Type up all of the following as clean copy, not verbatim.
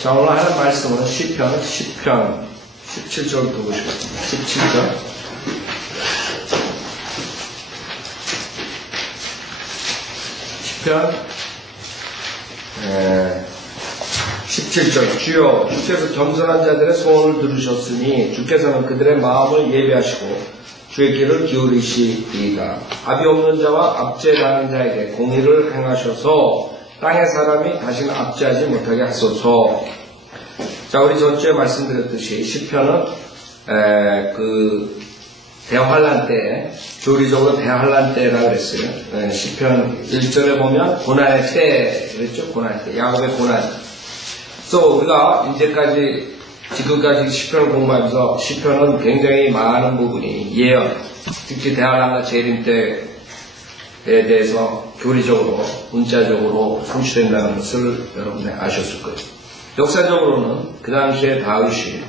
자, 오늘 하는 말씀은 시편 10편 17절 두고 싶습니다. 17절. 시편 17절. 주여, 주께서 겸손한 자들의 소원을 들으셨으니 주께서는 그들의 마음을 예비하시고 주의 길을 기울이시리이다. 압이 없는 자와 압제당하는 자에게 공의를 행하셔서 땅의 사람이 다시는 압제하지 못하게 하소서. 자, 우리 전주에 말씀드렸듯이 시편은 대환란 때, 교리적으로 대환란 때라고 그랬어요. 시편 1절에 보면 고난의 때 그랬죠. 고난의 때, 야곱의 고난. 그래서 우리가 지금까지 시편을 공부하면서 시편은 굉장히 많은 부분이 예언, 특히 대환란과 재림 때에 대해서 교리적으로, 문자적으로 성취된다는 것을 여러분이 아셨을 거예요. 역사적으로는 그 당시에 다윗이,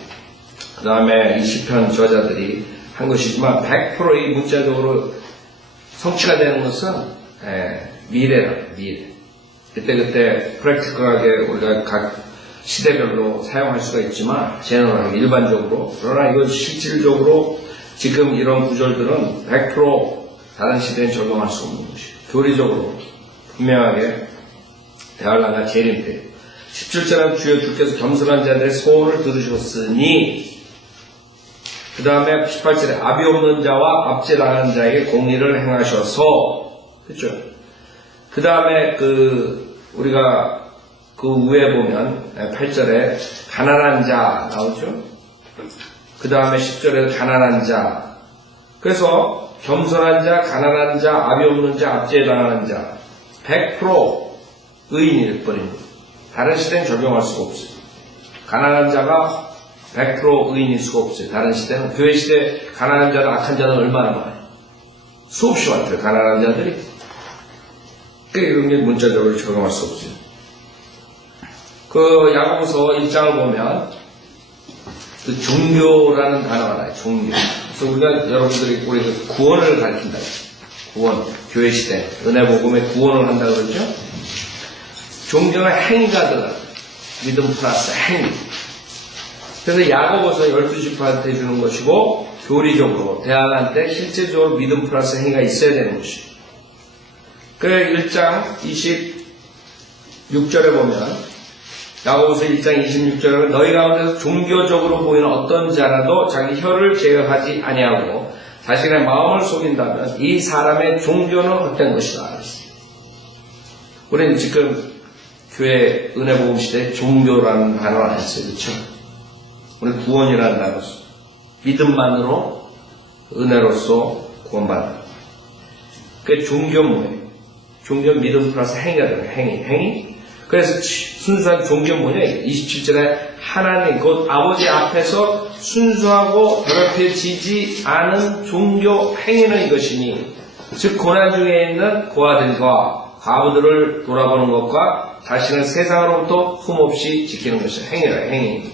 그 다음에 이 시편 저자들이 한 것이지만 100% 이 문자적으로 성취가 되는 것은 미래. 그때 프랙티컬하게 우리가 각 시대별로 사용할 수가 있지만 제너럴하게 일반적으로, 그러나 이건 실질적으로 지금 이런 구절들은 100% 다른 시대에 적용할 수 없는 것이에요. 교리적으로 분명하게 대환란과 재림 때 17절은 주여 주께서 겸손한 자들의 소원을 들으셨으니, 그 다음에 18절에 압이 없는 자와 압제당하는 자에게 공의를 행하셔서, 그렇죠? 그 다음에 우리가 그 위에 보면 8절에 가난한 자 나오죠? 그 다음에 10절에 가난한 자. 그래서 겸손한 자, 가난한 자, 압이 없는 자, 압제당하는 자 100% 의인일 뿐입니다. 다른 시대는 적용할 수가 없어요. 가난한 자가 100% 의인일 수가 없어요. 다른 시대는. 교회 시대 가난한 자나 악한 자는 얼마나 많아요. 수없이 많대요. 가난한 자들이. 이런 게 문자적으로 적용할 수 없어요. 야고보서 1장을 보면 종교라는 단어가 나와요. 종교. 그래서 우리가 여러분들이 우리 구원을 가르친다. 구원. 교회 시대. 은혜 복음에 구원을 한다 그러죠. 종교는 행위가 들어가요. 믿음 플러스 행위. 그래서 야고보서 12지파한테 주는 것이고, 교리적으로 대환란 때 실제적으로 믿음 플러스 행위가 있어야 되는 것이에요. 그래 1장 26절에 보면 야고보서 1장 26절에 너희 가운데서 종교적으로 보이는 어떤 자라도 자기 혀를 제어하지 아니하고 자신의 마음을 속인다면 이 사람의 종교는 헛된 것이다. 우리는 지금 교회 은혜 복음 시대에 종교라는 단어를 안 했어요. 그렇죠? 우리 구원이라는 단어, 믿음만으로 은혜로서 구원받는. 그게 종교는 뭐예요? 종교는 믿음 플러스 행위가 되는 행위. 그래서 순수한 종교는 뭐냐? 27절에 하나님, 곧 아버지 앞에서 순수하고 더럽혀지지 않은 종교 행위는 이것이니, 즉 고난 중에 있는 고아들과 과부들을 돌아보는 것과 자신을 세상으로부터 흠없이 지키는 것이 행위라, 행위.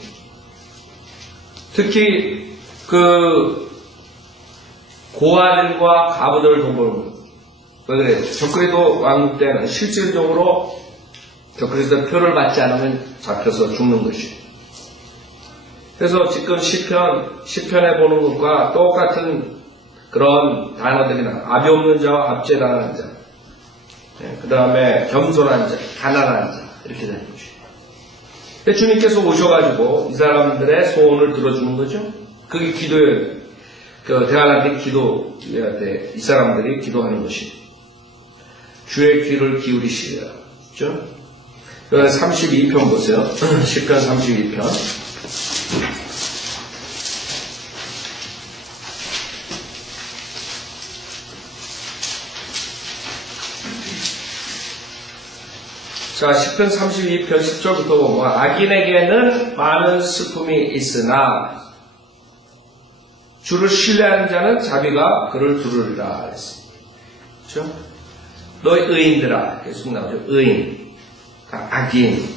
특히 고아들과 과부들을 돌보는 것. 왜 그래요? 적그리스도 왕국 때는 실질적으로 적그리스도 표를 받지 않으면 잡혀서 죽는 것이에요. 그래서 지금 시편에 보는 것과 똑같은 그런 단어들이 나와요. 압이 없는 자와 압제당하는 자. 그 다음에 겸손한 자, 가난한 자, 이렇게 되는 것이에요. 근데 주님께서 오셔가지고 이 사람들의 소원을 들어주는 거죠. 그게 기도예요. 대환란 때 기도해야 돼. 이 사람들이 기도하는 것이에요. 주의 귀를 기울이시리라. 그렇죠? 32편 보세요. 시편 32편. 자, 시편 32편 10절부터 보면 악인에게는 많은 슬픔이 있으나 주를 신뢰하는 자는 자비가 그를 두르리라 그랬습니다. 그렇죠? 너희 의인들아, 계속 나오죠. 의인, 악인.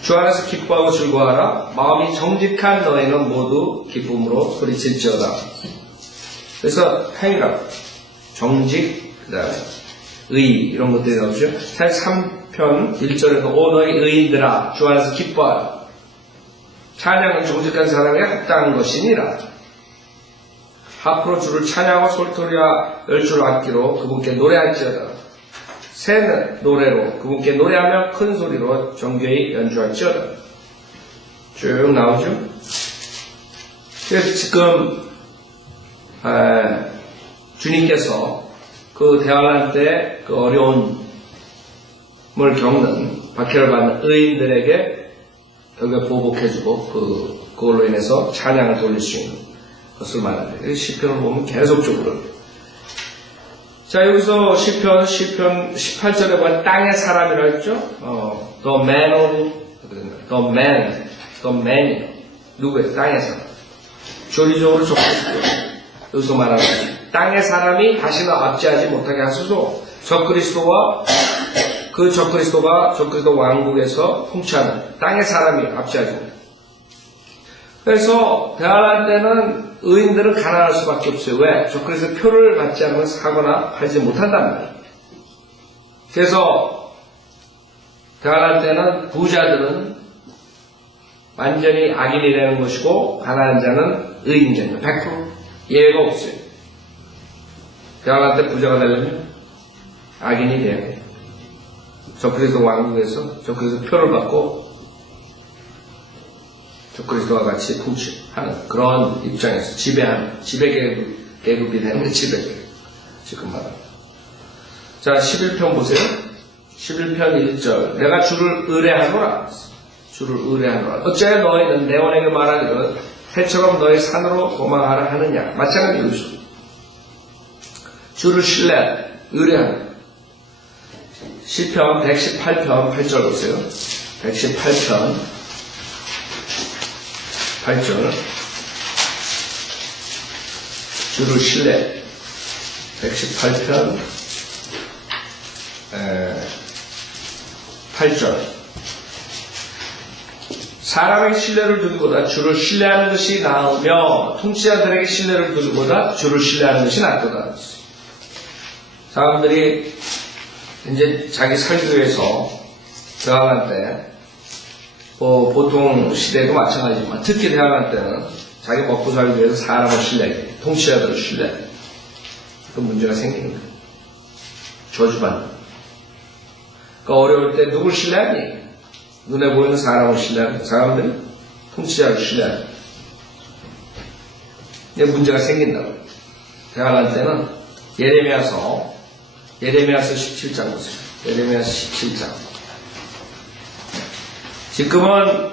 주 안에서 기뻐하고 즐거워하라. 마음이 정직한 너희는 모두 기쁨으로 소리칠지어다. 그래서 행위라, 정직, 그 다음에 의, 이런 것들이 나오죠. 사실 10편 1절에도 오 너희 의인들아 주 안에서 기뻐하라. 찬양은 정직한 사람에게 합당한 것이니라. 하프로 주를 찬양하고 솔토리와 열주를 악기로 그분께 노래할지어다. 새 노래로 그분께 노래하며 큰 소리로 정교히 연주할지어다. 쭉 나오죠. 그래서 지금 주님께서 그 대환란 때 그 어려움을 겪는 박해를 받는 의인들에게 여기가 보복해주고 그걸로 인해서 찬양을 돌릴 수 있는 것을 말합니다. 시편을 보면 계속적으로. 자, 여기서 시편 18절에 보면 땅의 사람이라 했죠? the man이요. 누구예요? 땅의 사람. 조리적으로 적극적으로. 여기서 말하는 땅의 사람이 다시는 압제하지 못하게 하소서. 적그리스도가 적그리스도 왕국에서 통치하는 땅의 사람이 압제하지 못해요. 그래서 대환란 때는 의인들은 가난할 수밖에 없어요. 왜? 적그리스도 표를 받지 않으면 사거나 팔지 못한단 말이에요. 그래서 대환란 때는 부자들은 완전히 악인이 되는 것이고 가난한 자는 의인자는 100% 예외가 없어요. 대환란 때 부자가 되려면 악인이 돼야 돼요. 적그리스도 왕국에서 적그리스도 표를 받고 적그리스도와 같이 통치하는 그런 입장에서 지배계급이 되는 게 지배계급. 지금 말합니다. 자, 11편 보세요. 11편 1절. 내가 주를 의뢰하노라. 주를 의뢰하노라. 어째 너희는 내 원에게 말하기를 해처럼 너희 산으로 도망하라 하느냐. 마찬가지로 주를 신뢰하라. 의뢰하라. 시편 118편 8절 보세요. 118편 8절. 주를 신뢰. 118편 8절. 사람에게 신뢰를 두기보다 주를 신뢰하는 것이 나으며 통치자들에게 신뢰를 두기보다 주를 신뢰하는 것이 낫도다. 사람들이 이제 자기 살기 위해서 대환란 때 보통 시대도 마찬가지지만 특히 대환란 때는 자기 먹고 살기 위해서 사람을 신뢰해, 통치자들을 신뢰해. 그 문제가 생기는 거예요. 저주받는. 그러니까 어려울 때 누굴 신뢰하니? 눈에 보이는 사람을 신뢰하는 사람들이 통치자를 신뢰하는. 이게 문제가 생긴다고. 대환란 때는 예레미야서 17장 보세요. 예레미야서 17장. 지금은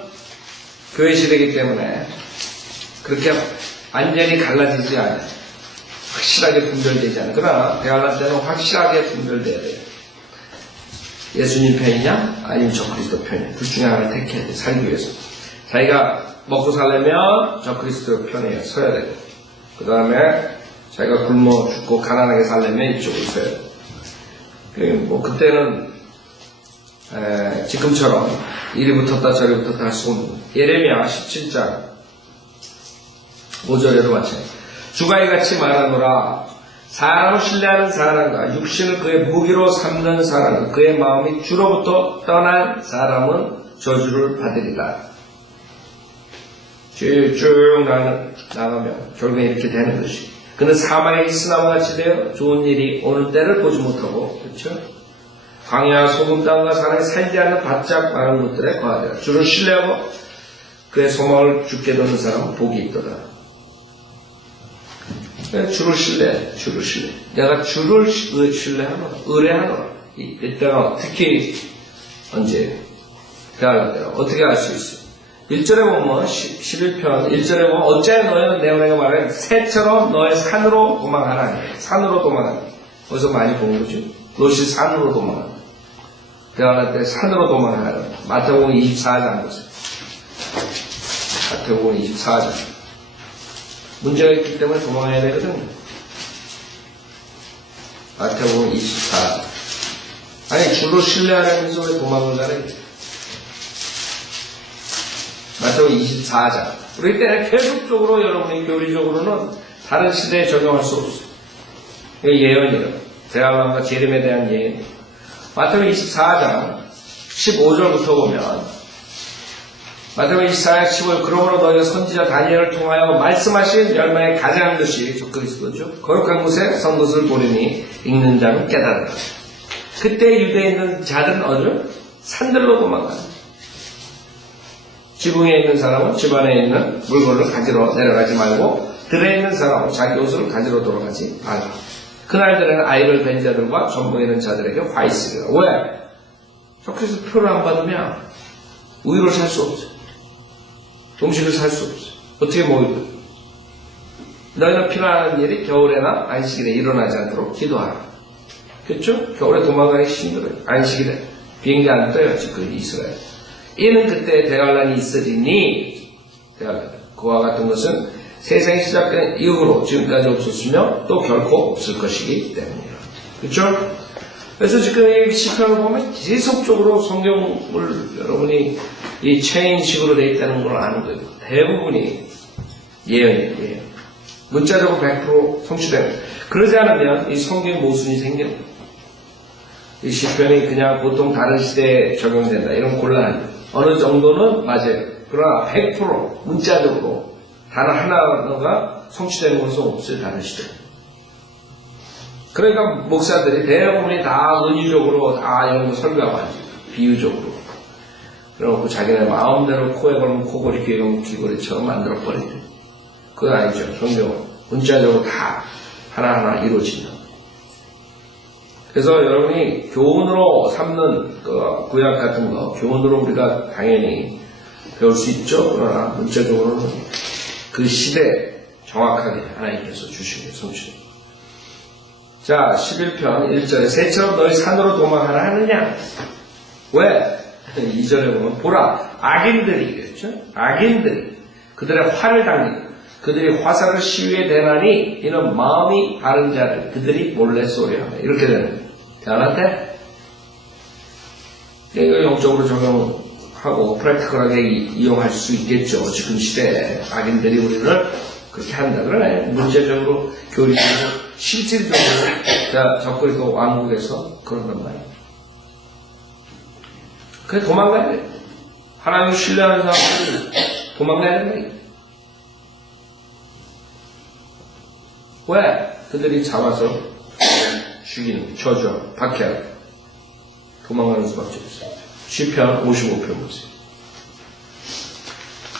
교회 시대이기 때문에 그렇게 완전히 갈라지지 않아요. 확실하게 분별되지 않아요. 그러나 대환란 때는 확실하게 분별돼야 돼요. 예수님 편이냐 아니면 적그리스도 편이냐. 둘 중에 하나를 택해야 돼요. 살기 위해서. 자기가 먹고 살려면 적그리스도 편에 서야 돼요. 그 다음에 자기가 굶어 죽고 가난하게 살려면 이쪽으로 서야 돼요. 그때는 지금처럼 이리 붙었다 저리 붙었다 할 수 없는 예레미야 17장 5절에도 마찬가지. 주가 이같이 말하노라. 사람을 신뢰하는 사람과 육신을 그의 무기로 삼는 사람과 그의 마음이 주로부터 떠난 사람은 저주를 받으리라. 쭉 나가면 결국에 이렇게 되는 것이. 그는 사망의 히스나무같이 되어 좋은 일이 오는 때를 보지 못하고, 그렇죠? 광야 소금 땅과 사람이 살지 않는 바짝 많은 것들에 거하리라. 주를 신뢰하고 그의 소망을 주께 두는 사람은 복이 있도다. 주를 신뢰해. 내가 주를 신뢰하노라. 의뢰하노라. 이때가 특히 언제 대화할 때라 어떻게 알 수 있어? 1절에 보면 11편 1절에 보면 어째 너희는 내 은혜가 말해 새처럼 너의 산으로 도망하라. 산으로 도망하라. 어디서 많이 본 거죠? 롯이 산으로 도망한다. 대화할 때 산으로 도망하라. 마태복음 24장 보세요. 마태복음 24장. 문제가 있기 때문에 도망해야 되거든요. 마태복음 24. 아니 주로 신뢰하면서 왜 도망을 가래? 마태복음 24장. 그렇기 때문에 계속적으로 여러분이 교리적으로는 다른 시대에 적용할 수 없어요. 이게 예언이에요. 대화방과 재림에 대한 예언. 마태복음 24장 15절부터 보면 마태복음 24장 15절 그러므로 너희가 선지자 다니엘을 통하여 말씀하신 멸망의 가장 것이 적그리스도죠. 거룩한 곳에 선 것을 보리니 읽는 자는 깨달으라. 그때 유대에 있는 자들은 어디로? 산들로 도망가요. 지붕에 있는 사람은 집안에 있는 물건을 가지러 내려가지 말고 들에 있는 사람은 자기 옷을 가지러 돌아가지 말라. 그날들에는 아이를 뵌 자들과 전부에 있는 자들에게 화 있으리라. 왜? 적그리스도 표를 안 받으면 우유를 살 수 없어요. 음식을 살 수 없어요. 어떻게 모이고? 너희는 피난하는 일이 겨울에나 안식일에 일어나지 않도록 기도하라. 그렇죠? 겨울에 도망가기 힘들어요. 안식일에 비행기 안 떠요. 지금 이스라엘. 이는 그때 대환란이 있으리니 대환란. 그와 같은 것은 세상이 시작된 이후로 지금까지 없었으며 또 결코 없을 것이기 때문이라. 그렇죠? 그래서 지금 이 시편을 보면 계속적으로 성경을 여러분이 이 체인식으로 되어 있다는 걸 아는 거예요. 대부분이 예언이에요. 예언. 문자적으로 100% 성취되는. 그러지 않으면 이 성경의 모순이 생겨요. 이 시편이 그냥 보통 다른 시대에 적용된다. 이런 곤란. 어느 정도는 맞아요. 그러나 100% 문자적으로 단 하나가 성취되는 것은 없어요. 다른 시대. 그러니까 목사들이 대부분이 다 은유적으로 다 이런 거 설교하고 하죠. 비유적으로. 그래갖고 자기네 마음대로 코에 걸면 코골이, 귀에 걸면 귀걸이처럼 만들어버리죠. 그건 아니죠. 성경은 문자적으로 다 하나하나 이루어진다. 그래서 여러분이 교훈으로 삼는 그 구약 같은 거, 교훈으로 우리가 당연히 배울 수 있죠. 그러나 문자적으로는 그 시대에 정확하게 하나님께서 주신 게 성취됩니다. 자, 11편 1절에 새처럼 너희 산으로 도망하라 하느냐? 왜? 2절에 보면 보라 악인들이 그랬죠? 악인들이 그들의 활을 당기고 그들이 화살을 시위에 대나니 이는 마음이 바른 자를 그들이 몰래 쏘려하며 이렇게 되는 거예요. 대안한테 이거 영적으로 적용하고 프랙티컬하게 이용할 수 있겠죠. 지금 시대에 악인들이 우리를 그렇게 한다. 그러나 문제적으로 교리적으로 실질적으로 적그리스도 왕국에서 그런단 말이에요. 그래 도망가야 돼. 하나님을 신뢰하는 사람들이 도망가야 된다. 왜? 그들이 잡아서 죽이는, 저주하고, 박해하고, 도망가는 수밖에 없어요. 시편 55편 보세요.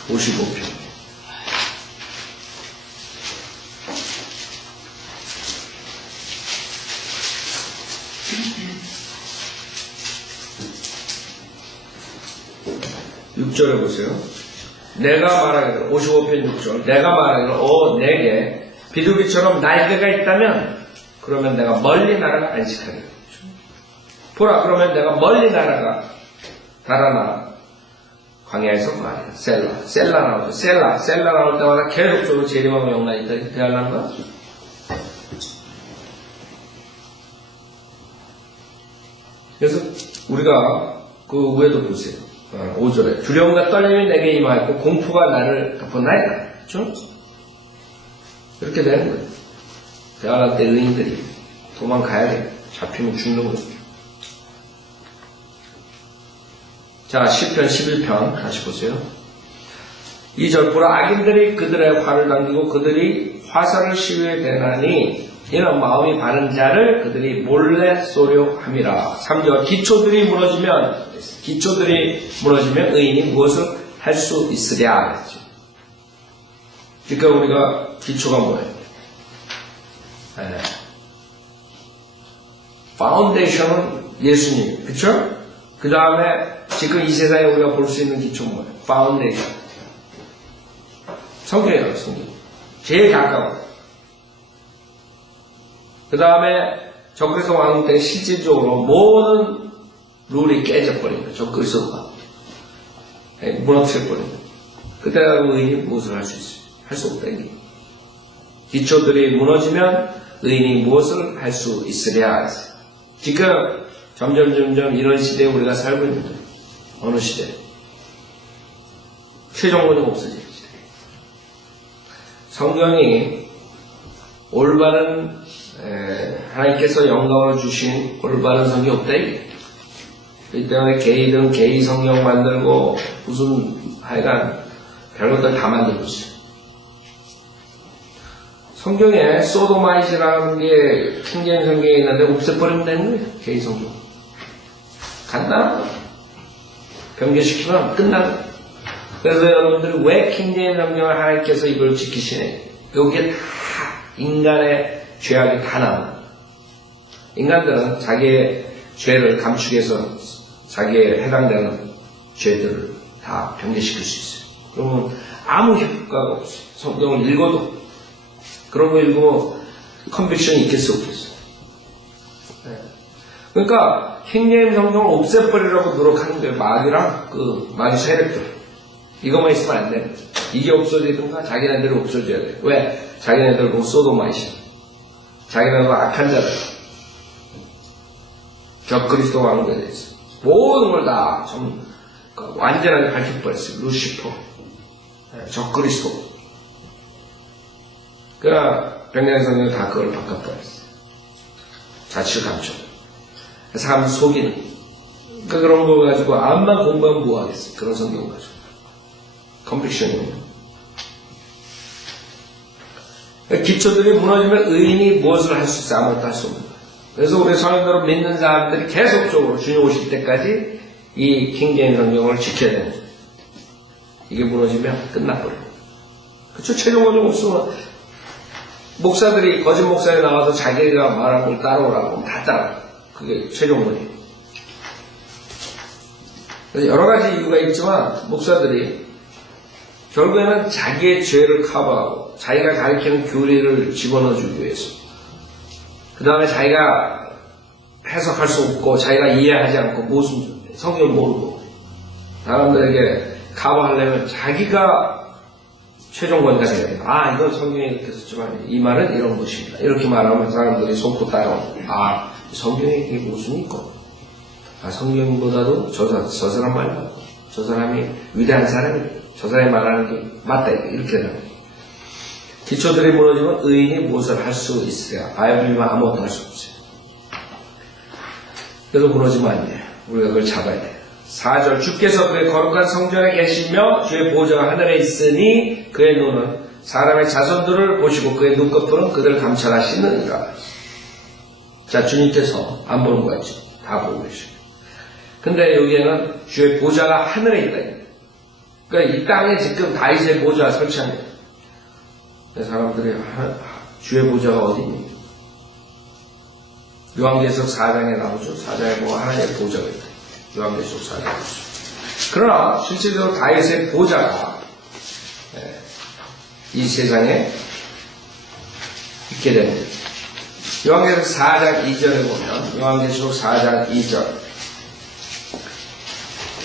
55편. (6절에) 보세요. 내가 말하기를 55편 6절 내가 말하기를 내게 비둘기처럼 날개가 있다면 그러면 내가 멀리 날아가 안식하리라. 보라 그러면 내가 멀리 날아가 달아나 광야에서 말이야. 셀라 나오죠. 셀라 나올 때마다 계속적으로 재림하고 영란이 있다. 이렇게 대하려는 거야. 그래서 우리가 그 위에도 보세요. 5절에 두려움과 떨림이 내게 임하였고 공포가 나를 덮었나이다. 그렇죠? 이렇게 되는 거예요. 대환란 때 의인들이 도망가야 돼. 잡히면 죽는 거죠. 자, 시편 11편 다시 보세요. 2절 보라 악인들이 그들의 활을 당기고 그들이 화살을 시위에 대나니 이는 마음이 바른 자를 그들이 몰래 쏘려 함이라. 3절 기초들이 무너지면 의인이 무엇을 할 수 있으랴 그랬죠. 그러니까 우리가 기초가 뭐예요? 파운데이션은 예수님, 그쵸? 그 다음에 지금 이 세상에 우리가 볼 수 있는 기초는 뭐예요? 파운데이션. 성경이에요, 성경. 제일 가까워. 그 다음에 적그리스도 왕국 때 실질적으로 모든 룰이 깨져버린 거예요. 적그리스도가. 무너뜨려버린 거예요. 그때 의인이 무엇을 할 수 있어요? 할 수 없다, 이게. 기초들이 무너지면 의인이 무엇을 할 수 있으랴 했어요. 지금 점점 이런 시대에 우리가 살고 있는데 어느 시대? 최종본이 없어질 시대. 성경이 올바른 하나님께서 영광을 주신 올바른 성경이 없다 이게. 이 때문에 게이든 게이 성경 만들고 무슨 하여간 별것들 다 만들고 있어요. 성경에 소도마이트라는 게 킹제임 성경에 있는데 없애버리면 되는 거예요. 게이 성경. 간단한 거. 변개시키면 끝나는 거예요. 그래서 여러분들이 왜 킹제임 성경을 하나님께서 이걸 지키시네? 여기에 다 인간의 죄악이 다 나옵니다. 인간들은 자기의 죄를 감추기 위해서 자기에 해당되는 죄들을 다 변개시킬 수 있어요. 그러면 아무 효과가 없어요. 성경을 읽어도 그런 거 읽으면 컨빅션이 있을 수 없겠어요. 그러니까 킹제임 성경을 없애버리려고 노력하는 거예요. 마귀랑 그 마귀 세력들. 이것만 있으면 안 돼. 이게 없어지든가 자기네들이 없어져야 돼. 왜? 자기네들 보고 소도마이시. 자기네들 악한 자들. 적그리스도 왕국에 대해서. 모든 걸 다 완전하게 밝혀버렸어요. 루시퍼. 적그리스도. 그러니까 백년 성경이 다 그걸 바꿔버렸어요. 자취를 감춰. 사람 속이는. 그러니까 그런 거 가지고 암만 공부하면 뭐 하겠어요. 그런 성경 가지고. 컨빅션이에요. 기초들이 무너지면 의인이 무엇을 할 수 있어요? 아무것도 할 수 없는 거예요. 그래서 우리 성인들을 믿는 사람들이 계속적으로 주님 오실 때까지 이 킹제임 성경을 지켜야 되는 거예요. 이게 무너지면 끝나버려요. 그쵸? 최종 원칙 없으면 목사들이 거짓 목사에 나와서 자기가 말한 걸 따라오라고 하면 다 따라요. 그게 최종 원칙. 그래서 여러 가지 이유가 있지만 목사들이 결국에는 자기의 죄를 커버하고 자기가 가르치는 교리를 집어넣어주기 위해서 그 다음에 자기가 해석할 수 없고 자기가 이해하지 않고 무슨 성경을 모르고 사람들에게 커버하려면 자기가 최종 권위가 돼야 돼요. 아, 이건 성경에 이렇게 썼지만 이 말은 이런 것입니다. 이렇게 말하면 사람들이 속고 따라오고 아, 성경에 이게 무슨 있고 아, 성경보다도 저 사람 말 맞고 저 사람이 위대한 사람이고 저 사람이 말하는 게 맞다 이렇게 되는 거예요. 기초들이 무너지면 의인이 무엇을 할 수 있으랴. 바이블이면 아무것도 할 수 없어요. 그래서 무너지면 안 돼요. 우리가 그걸 잡아야 돼요. 4절 주께서 그의 거룩한 성전에 계시며 주의 보좌가 하늘에 있으니 그의 눈은 사람의 자손들을 보시고 그의 눈꺼풀은 그들을 감찰하시느니라. 자, 주님께서 안 보는 거 같죠? 다 보고 계시고. 근데 여기에는 주의 보좌가 하늘에 있다. 그러니까 이 땅에 지금 다윗의 보좌 설치한 거예요. 사람들이 주의 보좌가 어디 있니? 요한계시록 4장에 나오죠. 4장에 보면 하나님의 보좌가 있다. 요한계시록 4장에 나오죠. 그러나 실질적으로 다윗의 보좌가 이 세상에 있게 됩니다. 요한계시록 4장 2절에 보면 요한계시록 4장 2절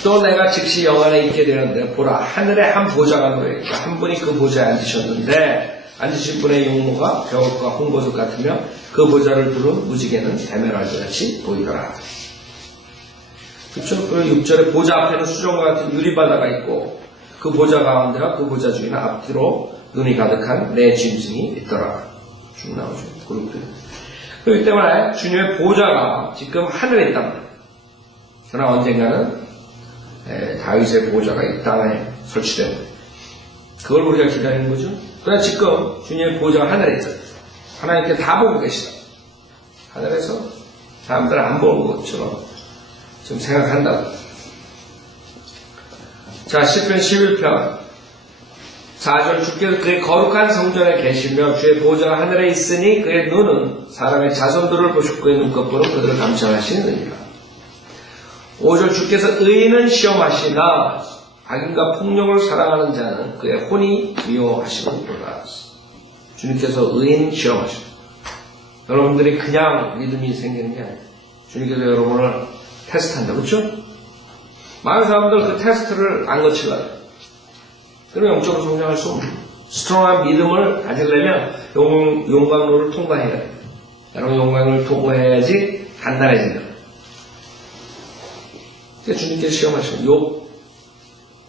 또 내가 즉시 영안에 있게 되는데 보라 하늘에 한 보좌가 놓여있고 한 분이 그 보좌에 앉으셨는데 앉으신 분의 용모가 벼옷과 홍보석 같으며 그 보좌를 두른 무지개는 대면할 것 같이 보이더라. 그렇죠? 그 6절에 보좌 앞에는 수정과 같은 유리바다가 있고 그 보좌 가운데와 그 보좌 주위는 앞뒤로 눈이 가득한 네 짐승이 있더라. 쭉 나오죠. 그룹들. 그렇기 때문에 주님의 보좌가 지금 하늘에 있단 말이에요. 그러나 언젠가는 다윗의 보좌가 이 땅에 설치되는 거예요. 그걸 우리가 기다리는 거죠. 그러나 지금 주님의 보좌가 하늘에 있어요. 하나님께 다 보고 계시다. 하늘에서 사람들 안 보는 것처럼 지금 생각한다고. 자, 시편 11편 4절 주께서 그의 거룩한 성전에 계시며 주의 보좌가 하늘에 있으니 그의 눈은 사람의 자손들을 보시고 그의 눈꺼풀은 그들을 감찰하시느니라. 5절 주께서 의인은 시험하시나 악인과 폭력을 사랑하는 자는 그의 혼이 미워하시는도다. 주님께서 의인 시험하십니다. 여러분들이 그냥 믿음이 생기는 게 아니에요. 주님께서 여러분을 테스트한다. 그렇죠? 많은 사람들 그 테스트를 안 거치려고 해요. 그럼 영적으로 성장할 수 없는 스트롱한 믿음을 가지려면 용광로를 통과해야 돼요. 여러분 용광로를 통과해야지 단단해진다. 그러니까 주님께서 시험하시고 욥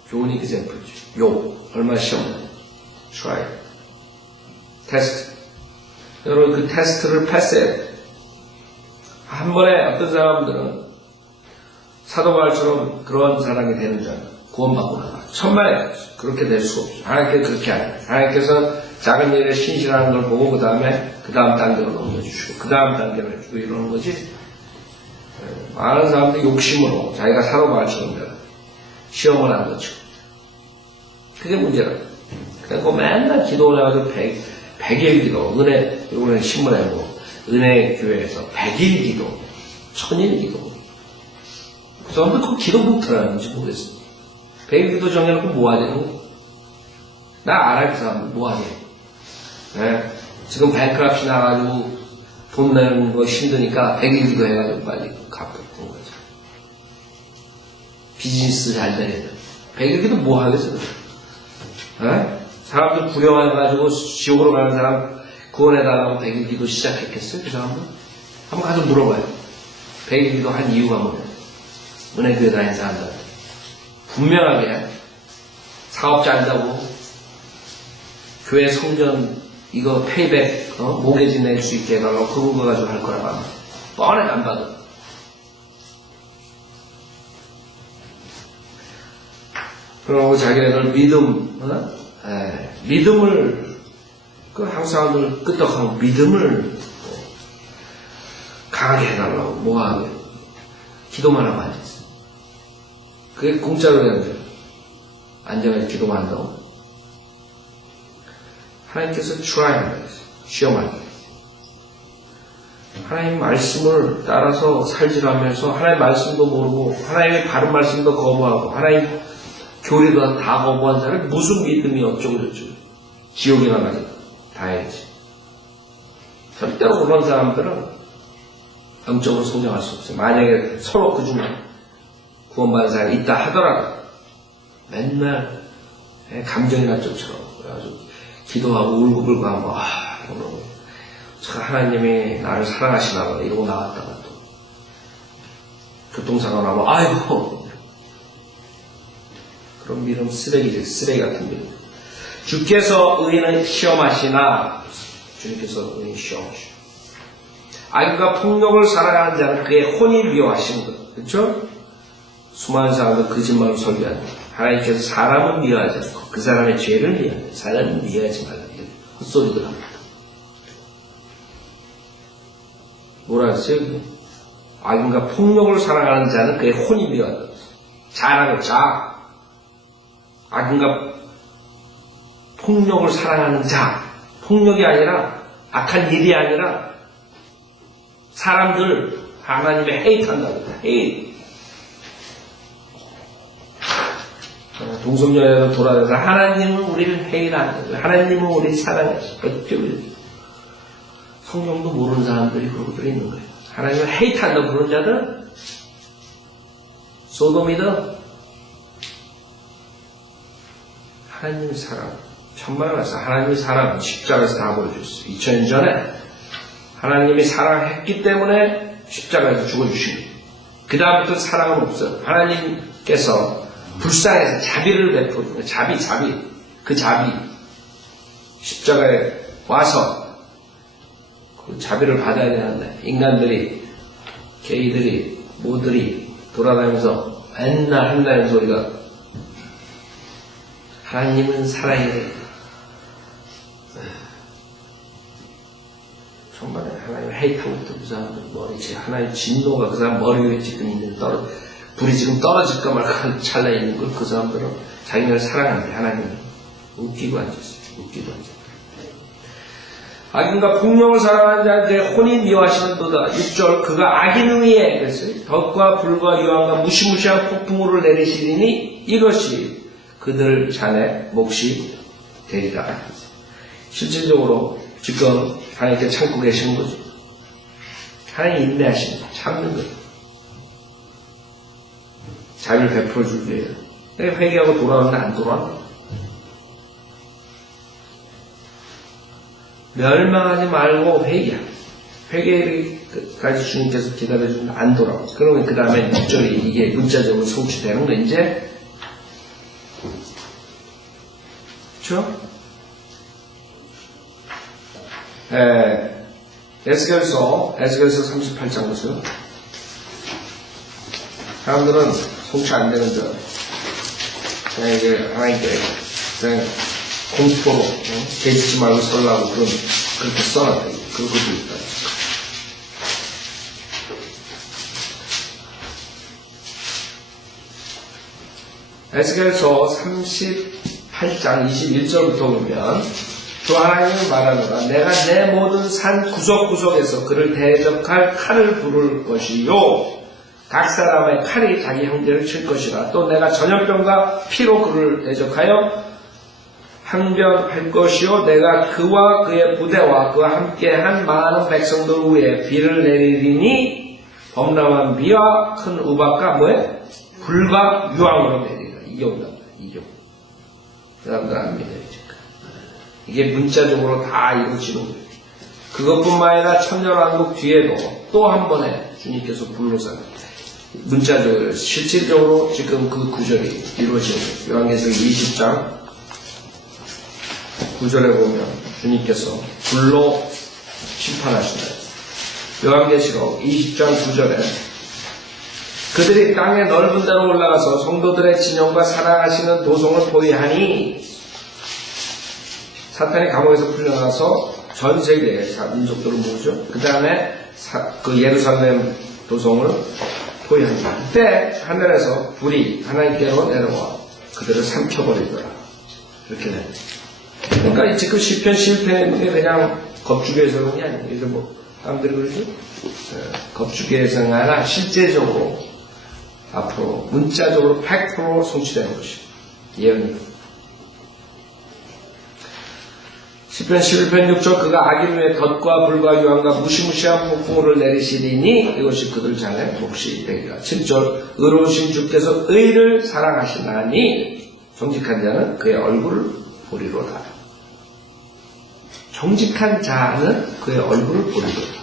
좋은 이그젠플이죠. 욥 얼마나 시험하냐. try 테스트. 여러분 그 테스트를 패스해야 돼요. 한 번에 어떤 사람들은 사도 바울처럼 그런 사람이 되는 자는 구원받고 나가. 천만에 그렇게 될 수 없어. 하나님께서 그렇게 하는. 하나님께서 작은 일에 신실하는 걸 보고 그 다음 단계로 넘겨주시고 그 다음 단계로 해주고 이러는 거지. 많은 사람들이 욕심으로 자기가 사도 바울처럼 시험을 안 거죠. 그게 문제라. 그래서 맨날 기도를 해가지고 100일 기도, 이번에 신문에 은혜 교회에서 100일 기도, 1000일 기도. 그 사람들 그 기도 못하는지 모르겠어요. 100일 기도 정해놓고 뭐 하냐고. 나 알아, 그 사람들 뭐 하냐. 네? 지금 뱅크랍시 나가지고 돈 내는 거 힘드니까 100일 기도 해가지고 빨리 갚는 거죠. 비즈니스 잘 되려면. 100일 기도 뭐 하겠어요. 네? 사람들 불행해가지고 지옥으로 가는 사람 구원해달라고 100일 기도 시작했겠어요? 그 사람은? 한번 가서 물어봐요. 100일 기도 한 이유가 뭐예요? 은혜교회 다니는 사람들한테. 분명하게 사업자 한다고 교회 성전 이거 페이백 모계지 낼 수 있게 해달라고 그런 거 가지고 할 거라고 합니다. 뻔해 안 봐도. 그리고 자기네들 믿음을 한국 사람들 끄떡하고 믿음을 강하게 해달라고 뭐하게 기도만 하고 앉아있어요. 그게 공짜로 되는 거예요. 앉아서 기도만 한다고. 하나님께서 try하는 거예요. 시험하는 거예요. 하나님 말씀을 따라서 살지라면서 하나님 말씀도 모르고 하나님의 바른 말씀도 거부하고 하나님 교리도 다 거부한 사람이 무슨 믿음이 어쩌고저쩌고 지옥이나 가니까 다 해야지. 절대로 그런 사람들은 영적으로 성장할 수 없어요. 만약에 서로 그 중에 구원받은 사람이 있다 하더라도 맨날 감정이나 쪽처럼 그래가지고 기도하고 울고불고 하고 참 하나님이 나를 사랑하시나 봐 이러고 나갔다가 또 교통사고 나면 아이고 그런 믿음 쓰레기지 쓰레기 같은 믿음. 주께서 의인을 시험하시나 주님께서 의인 시험하시오. 악인과 폭력을 사랑하는 자는 그의 혼이 미워하시는 것. 그렇죠? 수많은 사람들 거짓말로 설교한다. 하나님께서 사람은 미워하지 않고 그 사람의 죄를 미워한다. 사람은 미워하지 말라. 헛소리들 합니다. 뭐라 했어요? 악인과 폭력을 사랑하는 자는 그의 혼이 미워한다. 자라고 자. 악인과 폭력을 사랑하는 자. 폭력이 아니라 악한 일이 아니라 사람들 하나님의 헤이트한다고. 헤이트. 동성연애로 돌아가서 하나님은 우리를 헤이트한다고. 하나님은 우리를 사랑하시고. 성경도 모르는 사람들이 그러고들 있는 거예요. 하나님을 헤이트한다고 그런 자들 소돔이든 하나님의 사랑 천만을 말씀 하나님의 사랑 십자가에서 다 보여줬어요. 2000년 전에 하나님이 사랑했기 때문에 십자가에서 죽어주신 거예요. 그 다음부터 사랑은 없어요. 하나님께서 불쌍해서 자비를 베푸는 거예요. 자비 그 자비 십자가에 와서 그 자비를 받아야 되는데 인간들이 게이들이 모들이 돌아다니면서 맨날 한다는 소리가 하나님은 사랑이래. 정말 하나님 헤이트부터 그 사람 머리채 하나님 진노가 그 사람 머리 위에 지금 있는 불이 지금 떨어질까 말까 찰나에 있는 걸 그 사람들은 자기네를 사랑하는데 하나님은 웃기고 앉았어요. 웃기고 앉았어요. 악인과 폭력을 사랑하는 자한테 혼이 미워하시는도다. 6절 그가 악인을 위해 그랬어요. 덕과 불과 유황과 무시무시한 폭풍우를 내리시리니 이것이 그들 자네 몫이 되리라. 실질적으로 지금 하나님께 참고 계시는 거죠. 하나님 인내하시는 거 참는 거예요. 자비를 베풀어 주기 위해 회개하고 돌아오는데 안 돌아와. 멸망하지 말고 회개야. 회개까지 주님께서 기다려주는데 안 돌아와. 그러면 그 다음에 6절이 이게 문자적으로 성취되는 거 이제 그렇죠? 에스겔서 38장 보세요. 사람들은 성취 안 되는 줄 그냥 이게 하나님께 그냥 공포로 개지지 말고 설라고 그렇게 써놨다. 그런 것도 있다. 에스겔서 38장 21절부터 보면 또 하나님은 말하노라 내가 내 모든 산 구석구석에서 그를 대적할 칼을 부를 것이요 각 사람의 칼이 자기 형제를 칠 것이라 또 내가 전염병과 피로 그를 대적하여 항변할 것이요 내가 그와 그의 부대와 그와 함께한 많은 백성들 위에 비를 내리리니 범람한 비와 큰 우박과 뭐에 불과 유황으로 내리라. 이게 온답니다. 이게 사람들 안 믿어요. 이게 문자적으로 다 이루어지는 거예요. 그것뿐만 아니라 천년왕국 뒤에도 또 한 번에 주님께서 불로서 문자적으로 실질적으로 지금 그 구절이 이루어지는 거예요. 요한계시록 20장 9절에 보면 주님께서 불로 심판하신다. 요한계시록 20장 9절에 그들이 땅의 넓은 데로 올라가서 성도들의 진영과 사랑하시는 도성을 포위하니 사탄이 감옥에서 풀려나서 전 세계의 민족들을 모으죠. 그 다음에 그 예루살렘 도성을 포위합니다. 그때 하늘에서 불이 하나님께로 내려와 그들을 삼켜버리더라. 이렇게 됩니다. 그러니까 지금 시편 있는 게 그냥 겁주기에서 그런 게 아니에요. 이제 뭐 사람들이 그러죠. 겁주기에서가 아니라 실제적으로 앞으로 문자적으로 100% 성취되는 것이 예언입니다. 시편 11편 6절 그가 악인 위에 덫과 불과 유황과 무시무시한 폭풍우를 내리시리니 이것이 그들 잔의 몫이 되리라. 7절 의로우신 주께서 의를 사랑하시나니 정직한 자는 그의 얼굴을 보리로다. 정직한 자는 그의 얼굴을 보리로다.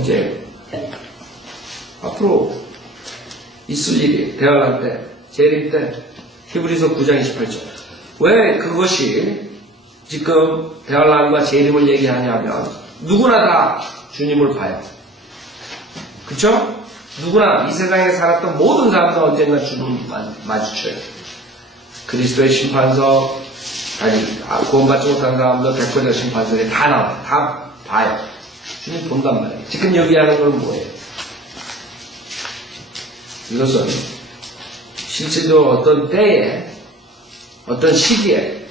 이제 앞으로 있을 일이 대환란 때, 재림 때, 히브리서 9장 28절. 왜 그것이 지금 대환란과 재림을 얘기하냐면 누구나 다 주님을 봐요. 그쵸? 누구나 이 세상에 살았던 모든 사람도 언젠가 주님을 마주쳐요. 그리스도의 심판서, 구원받지 못한 사람도 백보자 심판서에 다 나와요. 다 봐요. 주님 본단 말이에요. 지금 여기 하는 건 뭐예요? 이것은 실제로 어떤 때에, 어떤 시기에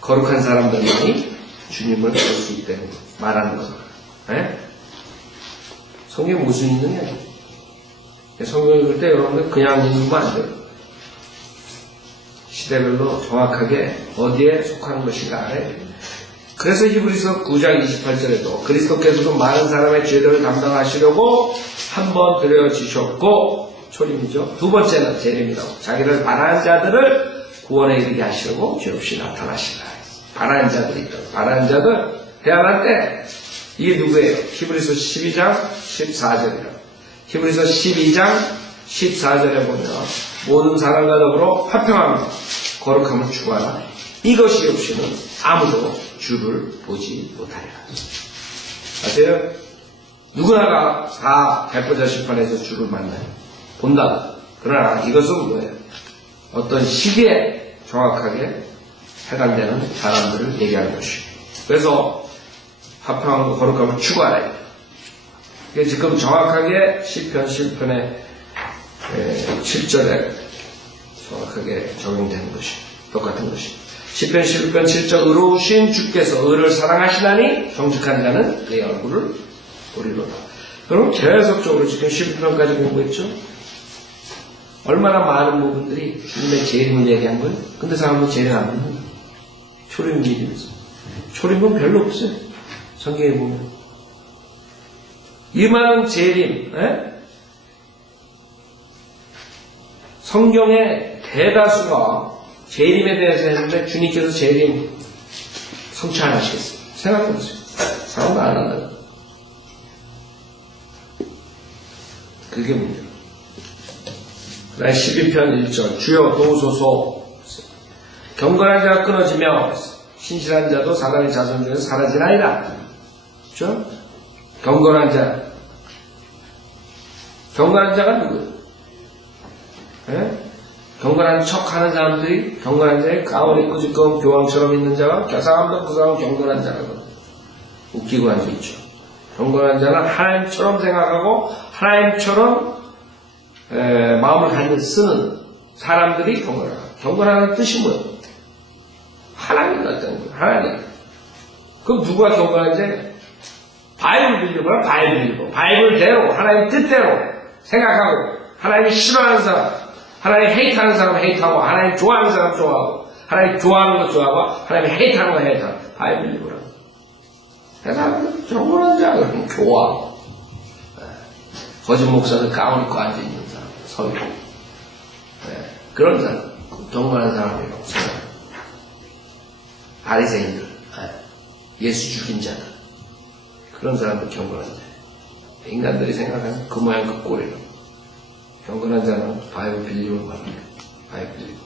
거룩한 사람들만이 주님을 볼 수 있다는 거, 말하는 거. 성경에 무슨 있느냐? 성경을 읽을 때 여러분들 그냥 읽으면 안 돼요. 시대별로 정확하게 어디에 속하는 것인가 알아야 돼요. 그래서 히브리서 9장 28절에도 그리스도께서도 많은 사람의 죄를 담당하시려고 한 번 드려지셨고 초림이죠. 두 번째는 재림이라고 자기를 바라는 자들을 구원에 이르게 하시려고 죄 없이 나타나시라. 바라는 자들이 있다. 바라는 자들 대안할 때 이게 누구예요? 히브리서 12장 14절이라. 히브리서 12장 14절에 보면 모든 사람과 더불어 화평하며 거룩함을 추구하라. 이것이 없이는 아무도 주를 보지 못하리라. 아세요? 누구나가 다 백보자 심판에서 주를 만나요. 본다. 그러나 이것은 뭐예요? 어떤 시기에 정확하게 해당되는 사람들을 얘기하는 것이에요. 그래서 화평함과 거룩함을 추구하라. 이게 지금 정확하게 시편 7편의 7절에 정확하게 적용되는 것이 똑같은 것이. 시편 11편 7절 의로우신 주께서 의를 사랑하시나니 정직한 자는 그의 얼굴을 보리로다. 그럼 계속적으로 지금 11편까지 공부했죠? 얼마나 많은 부분들이 주님의 재림을 얘기한 거예요? 근데 사람은 재림 안 믿는다. 초림 얘기면서. 초림은 별로 없어요. 성경에 보면. 이 많은 재림, 성경의 대다수가 재림에 대해서 했는데 주님께서 재림 성취 안 하시겠어요? 생각해보세요. 사람도 안 한다. 그게 문제예요. 12편 1절 주여 도우소서. 경건한 자가 끊어지며 신실한 자도 사람의 자손 중에서 사라지나이다. 그렇죠? 경건한 자 경건한 자가 누구예요? 예? 경건한 척 하는 사람들이, 경건한 자의 가운에 꾸짖거운 교황처럼 있는 자가, 사람도 그 사람은 경건한 자라고. 웃기고 앉아있죠. 경건한 자는 하나님처럼 생각하고, 하나님처럼, 마음을 갖는, 쓰는 사람들이 경건하다. 경건하는 뜻이 뭐예요? 하나님 같다는 거예요. 하나님. 그럼 누가 경건한 자예요? 바이블 빌리버는 바이블 빌리버. 바이블대로, 하나님 뜻대로 생각하고, 하나님이 싫어하는 사람, 하나님 헤이트하는 사람 헤이트하고, 하나님 좋아하는 사람 좋아하고, 하나님 좋아하는 거 좋아하고, 하나님 헤이트하는 거 헤이트하고, 바이블 빌리버라고. 그래서 경건한 자, 그러면 교황. 거짓 목사들 가운 입고 앉아있는 사람, 설교. 그런 사람, 경건한 사람이라고 생각합니다. 바리새인들, 예수 죽인 자들, 그런 사람들 경건한 자. 인간들이 생각하는 그 모양 그 꼴이에요. 경건한 자는 바이블 빌리고 말합니다. 바이블 빌리고.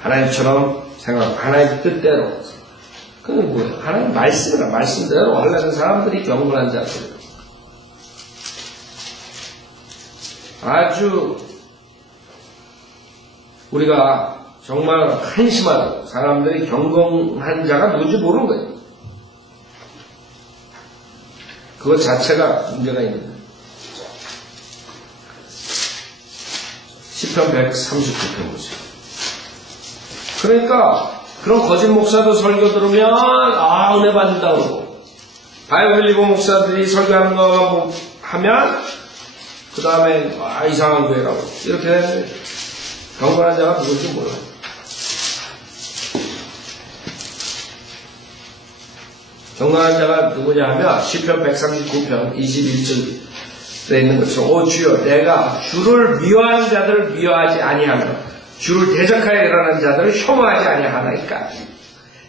하나님처럼 생각하고, 하나님 뜻대로. 그게 뭐예요? 하나님 말씀대로 하려는 사람들이 경건한 자들. 아주, 우리가 정말 한심하다고 사람들이 경건한 자가 누군지 모르는 거예요. 그것 자체가 문제가 있는 거예요. 시편 139편 보세요. 그러니까 그런 거짓 목사도 설교 들으면 은혜 받는다 그러고, 바이블 빌리버 목사들이 설교하는 거 하면 그 다음에 이상한 교회라고 이렇게 되는 경건한 자가 누군지 몰라요. 경건한 자가 누구냐 하면 시편 139편 21절에 있는 것처럼 오 주여 내가 주를 미워하는 자들을 미워하지 아니하며 주를 대적하여 일어나는 자들을 혐오하지 아니하나이까.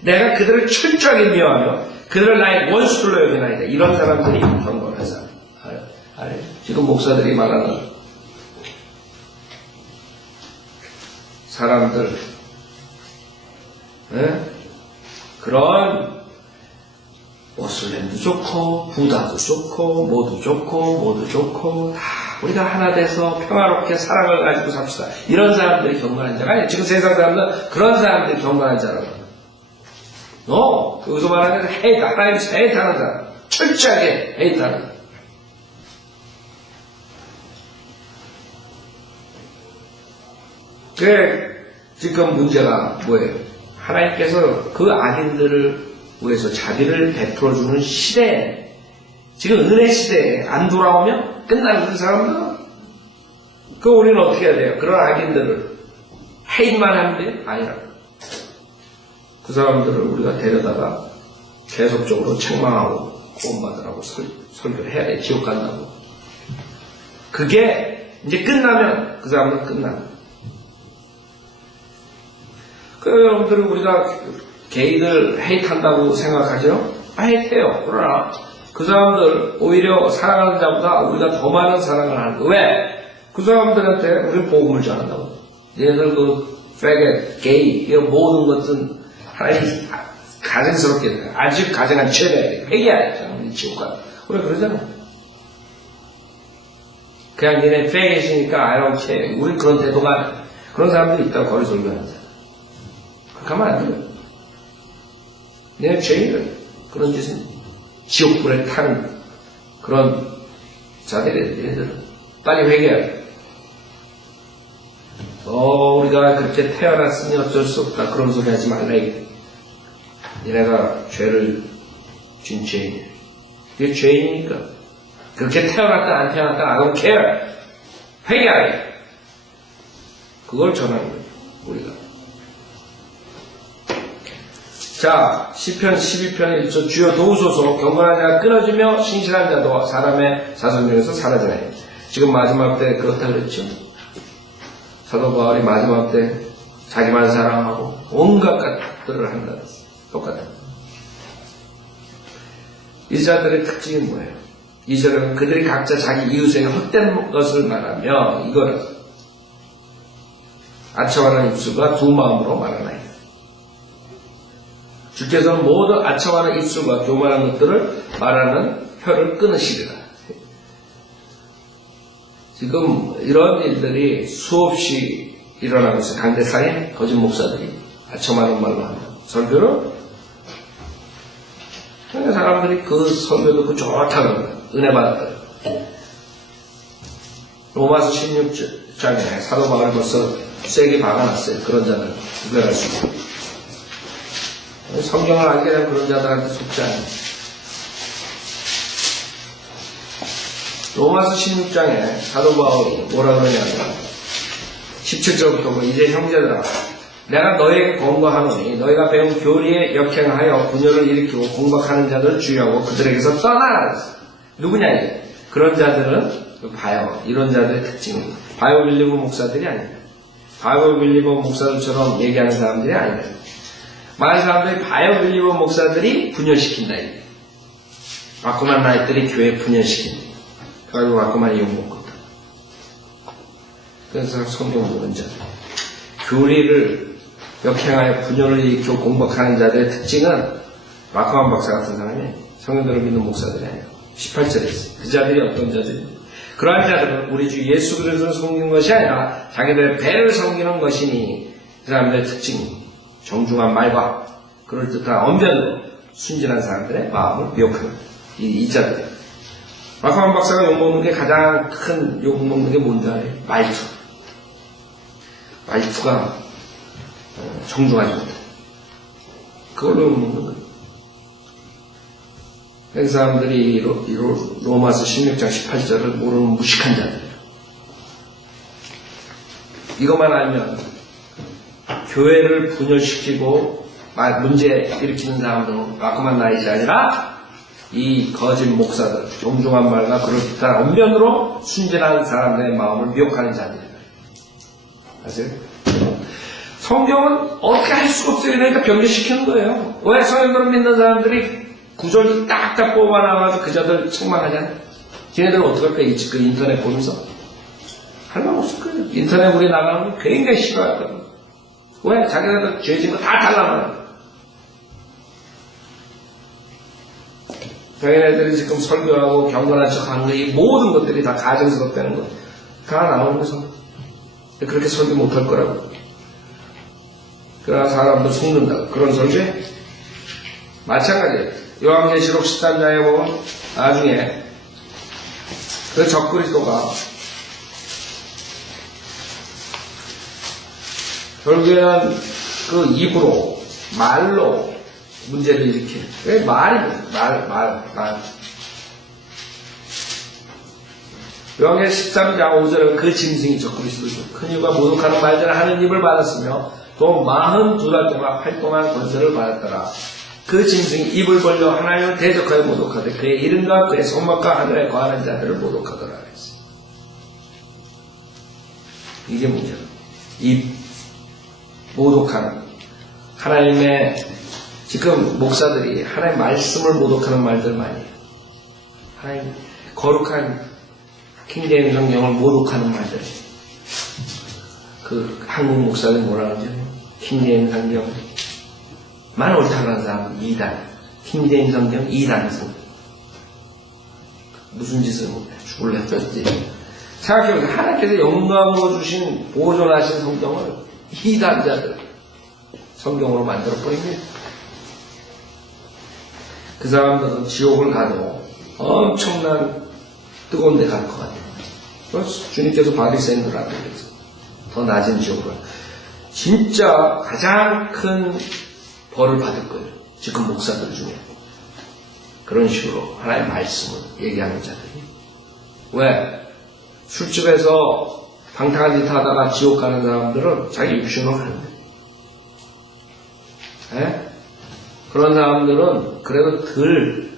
내가 그들을 철저하게 미워하며 그들을 나의 원수로 여기나이다. 이런 사람들이 경건한 사람. 알아요? 지금 목사들이 말하는 사람들, 그런 모슬렘도 좋고 부다도 좋고 모두 좋고 다 우리가 하나 돼서 평화롭게 사랑을 가지고 삽시다. 이런 사람들이 경건한 자가 아니에요. 지금 세상 사람들은 그런 사람들이 경건한 자라고. 여기서 말하는 헤이트, 하나님 헤이트하는 사람, 철저하게 헤이트하는 사람. 지금 문제가 뭐예요? 하나님께서 그 악인들을 위해서 자비를 베풀어주는 시대에, 지금 은혜 시대에 안 돌아오면 끝나는 그 사람들, 우리는 어떻게 해야 돼요? 그런 악인들을 헤이트만 하면 돼요? 아니라 그 사람들을 우리가 데려다가 계속적으로 책망하고 구원받으라고 설교를 해야 돼. 지옥 간다고. 그게 이제 끝나면 그 사람은 끝나는. 여러분들은 우리가 게이들 헤이트한다고 생각하죠? 헤이트해요. 그러나 그 사람들 오히려 사랑하는 자보다 우리가 더 많은 사랑을 하는 거예요. 왜? 그 사람들한테 우리는 복음을 전한다고. 얘네들 페겟, 게이 이런 모든 것은 하나님 가증스럽게 아주 가증한 죄래. 회개해야 돼. 지옥 가. 우리 그러잖아. 그냥 얘네 페겟이니까 I don't care. 우린 그런 태도가 아니야. 그런 사람들이 있다고 거리 설교하는 사람. 가만 안 돼요. 내 죄인을 그런 짓은 지옥불에 타는 그런 자들이 얘네들은 빨리 회개해야 돼. 우리가 그렇게 태어났으니 어쩔 수 없다. 그런 소리 하지 말라. 얘네가 죄를 진 죄인이야. 이게 죄인이니까. 그렇게 태어났다 안 태어났다 I don't care. 회개해야 돼. 그걸 전하는 거예요. 우리가. 자, 시편 12편 1절 주여 도우소서. 경건한 자가 끊어지며 신실한 자도 사람의 자손 중에서 사라지나요. 지금 마지막 때 그렇다 그랬죠. 사도 바울이 마지막 때 자기만 사랑하고 온갖 것들을 한다. 똑같아. 이 자들의 특징이 뭐예요? 이 절은 그들이 각자 자기 이웃에게 헛된 것을 말하며 이거는 아첨하는 입술과 두 마음으로 말하나요. 주께서는 모든 아첨하는 입술과 교만한 것들을 말하는 혀를 끊으시리라. 지금 이런 일들이 수없이 일어나고 있어요. 강대상에 거짓 목사들이 아첨하는 말로 하는 설교를 사람들이 그 설교 듣고 좋다고 은혜 받았다. 로마서 16장에 사도 바울이 벌써 세게 박아놨어요. 그런 자들 구별할 수 있고 성경을 알게 되면 그런 자들한테 속지 않아요. 로마서 16장에 사도 바울이 뭐라 그러냐면 17절부터 이제 형제들아 내가 너에게 권고하노니 너희가 배운 교리에 역행하여 분열을 일으키고 공박하는 자들을 주의하고 그들에게서 떠나라. 누구냐 이게? 그런 자들은 바요. 이런 자들의 특징은 바요 빌리버 목사들이 아닙니다. 바요 빌리버 목사들처럼 얘기하는 사람들이 아닙니다. 많은 사람들이 바요 빌리버 목사들이 분열시킨다. 와꾸만 나이들이 교회 분열시킨다. 그리고 와꾸만 이용먹거든. 그래서 성경을 모르는 자들. 교리를 역행하여 분열을 일으키고 공박하는 자들의 특징은 마크만 박사 같은 사람이 성경들을 믿는 목사들이 아니에요. 18절에 있어요. 그 자들이 어떤 자들이? 그러한 자들은 우리 주 예수 그리스도를 섬기는 것이 아니라 자기들의 배를 섬기는 것이니 그 사람들의 특징이 정중한 말과 그럴듯한 언변으로 순진한 사람들의 마음을 미혹하는 이 자들. 마크만 박사가 욕먹는 게 가장 큰 욕먹는 게 뭔지 알아요? 말투. 말투가 정중하지 못해. 그걸로 욕먹는 거예요. 그 사람들이 로마서 16장 18절을 모르는 무식한 자들이에요. 이것만 알면 교회를 분열시키고 문제 일으키는 사람들은 마크만 나이지 아니라 이 거짓 목사들, 정중한 말과 그럴듯한 언변으로 순진한 사람들의 마음을 미혹하는 자들이에요. 아세요? 성경은 어떻게 할 수가 없어요. 그러니까 변개시키는 거예요. 왜 성경을 믿는 사람들이 구절도 딱딱 뽑아놔가지고 그자들 책망하잖아. 걔네들은 어떡할 거야? 그 인터넷 보면서? 할 말 없을 거예요. 인터넷 우리 나가는 거 굉장히 싫어하거든. 왜? 자기네들 죄진 거 다 달라놔요. 자기네들이 지금 설교하고 경건한 척 하는 거, 이 모든 것들이 다 가정스럽다는 거. 다 나오면서. 그렇게 설교 못할 거라고. 그러나 사람도 속는다. 그런 설교에 마찬가지예요. 요한계시록 13장에 보면 나중에 그 적그리스도가 결국에는 그 입으로 말로 문제를 일으키는 왜 말 요한계시록 13장 5절은 그 짐승이 적그리스도죠. 큰 이유가 모독하는 말들을 하는 입을 받았으며 또 42달 동안 활동한 권세를 받았더라. 그 짐승이 입을 벌려 하나님을 대적하여 모독하되 그의 이름과 그의 손맛과 하늘에 거하는 자들을 모독하더라 했어요. 이게 문제다. 입 모독하는 하나님의 지금 목사들이 하나님의 말씀을 모독하는 말들 많이 해요. 하나님 거룩한 킹제임스 성경을 모독하는 말들. 그 한국 목사들 뭐라 그러죠? 킹제임스 성경 만 옳다는 사람은 2단. 킹제임스 성경 2단 성경. 무슨 짓을 죽을래 했었지. 생각해보세요. 하나님께서 영광으로 주신 보존하신 성경을 2단자들 성경으로 만들어버립니다. 그 사람들은 지옥을 가도 엄청난 뜨거운 데 갈 것 같아요. 주님께서 바리새인들한테 그래서 더 낮은 지옥을 진짜 가장 큰 벌을 받을 거예요. 지금 목사들 중에. 그런 식으로 하나님의 말씀을 얘기하는 자들이. 왜? 술집에서 방탕한 짓 하다가 지옥 가는 사람들은 자기 육신으로 가는 거예요. 네? 그런 사람들은 그래도 덜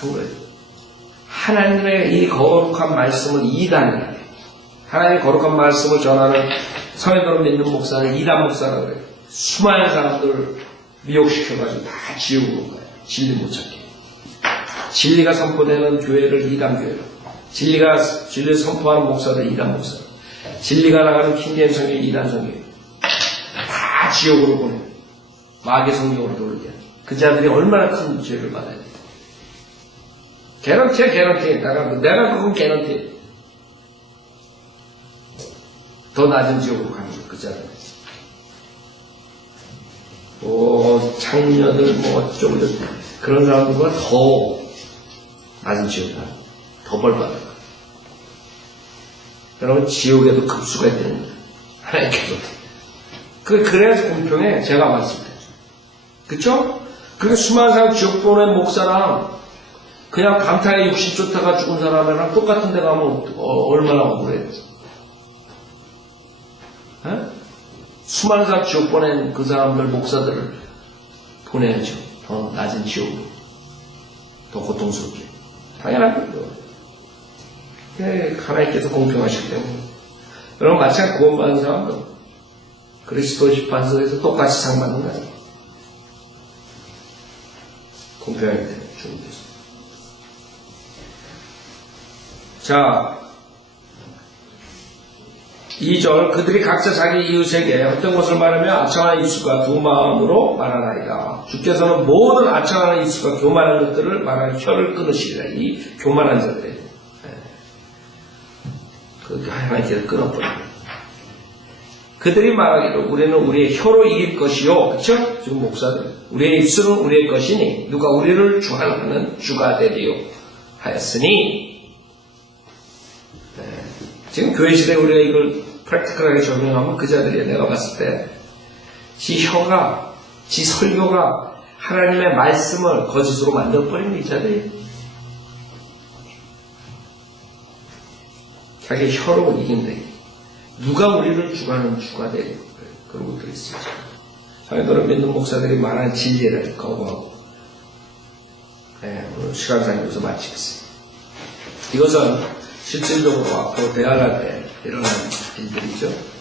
한 거예요. 하나님의 이 거룩한 말씀을 2단이라 해요. 하나님의 거룩한 말씀을 전하는 성인들을 믿는 목사를 2단 목사라고 그래요. 수많은 사람들을 미혹시켜가지고 다 지옥으로 가요. 진리 못 찾게. 진리가 선포되는 교회를 2단 교회로. 진리를 선포하는 목사들 2단 목사. 진리가 나가는 킹제임스 성경 2단 성경. 다 지옥으로 보내요. 마귀 성경으로 돌게. 그 자들이 얼마나 큰 죄를 받아야 돼. 개런티. 내가 그건 개런티. 더 낮은 지옥으로 가는 거예요. 그 자들. 창녀들, 어쩌고 저쩌고. 그런 사람들보다 더 낮은 지옥에 가는 거예요. 더 벌받아요. 여러분, 지옥에도 급수가 있다는 거예요. 하나님께서. 그래야지 공평해. 제가 봤을 때. 그쵸? 그렇게 수많은 사람 지옥 보낸 목사랑 그냥 강타에 60조 타가 죽은 사람이랑 똑같은 데 가면 얼마나 억울해. 수많은 사람 지옥 보낸 그 사람들 목사들을 보내야죠. 더 낮은 지옥으로. 더 고통스럽게. 당연한 거죠. 하나님께서 공평하시기 때문에. 여러분 마찬가지 구원받은 사람도 그리스도 심판석에서 똑같이 상 받는 거예요. 공평하기 때문에 주님께서. 자, 2절 그들이 각자 자기 이웃에게 어떤 것을 말하며 아첨하는 이웃과 두 마음으로 말하나이다. 주께서는 모든 아첨하는 이웃과 교만한 것들을 말하는 혀를 끊으시리라. 이 교만한 자들이 하나님께서 끊어버립니다. 그들이 말하기를 우리는 우리의 혀로 이길 것이요. 그쵸? 지금 목사들 우리의 입술은 우리의 것이니 누가 우리를 주관하는 주가 되리요 하였으니 지금 교회 시대에 우리가 이걸 프랙티컬하게 적용하면 그 자들이 내가 봤을 때 지 혀가 지 설교가 하나님의 말씀을 거짓으로 만들어버리는 이 자들이 자기 혀로 이긴다. 누가 우리를 주관하는 주가 되리요. 그런 것들이 있어요. 자기들은 믿는 목사들이 말하는 진리를 거부하고 오늘 시간상 여기서 마치겠습니다. 이것은 실질적으로 앞으로 대화할 때 일어나는 일들이죠.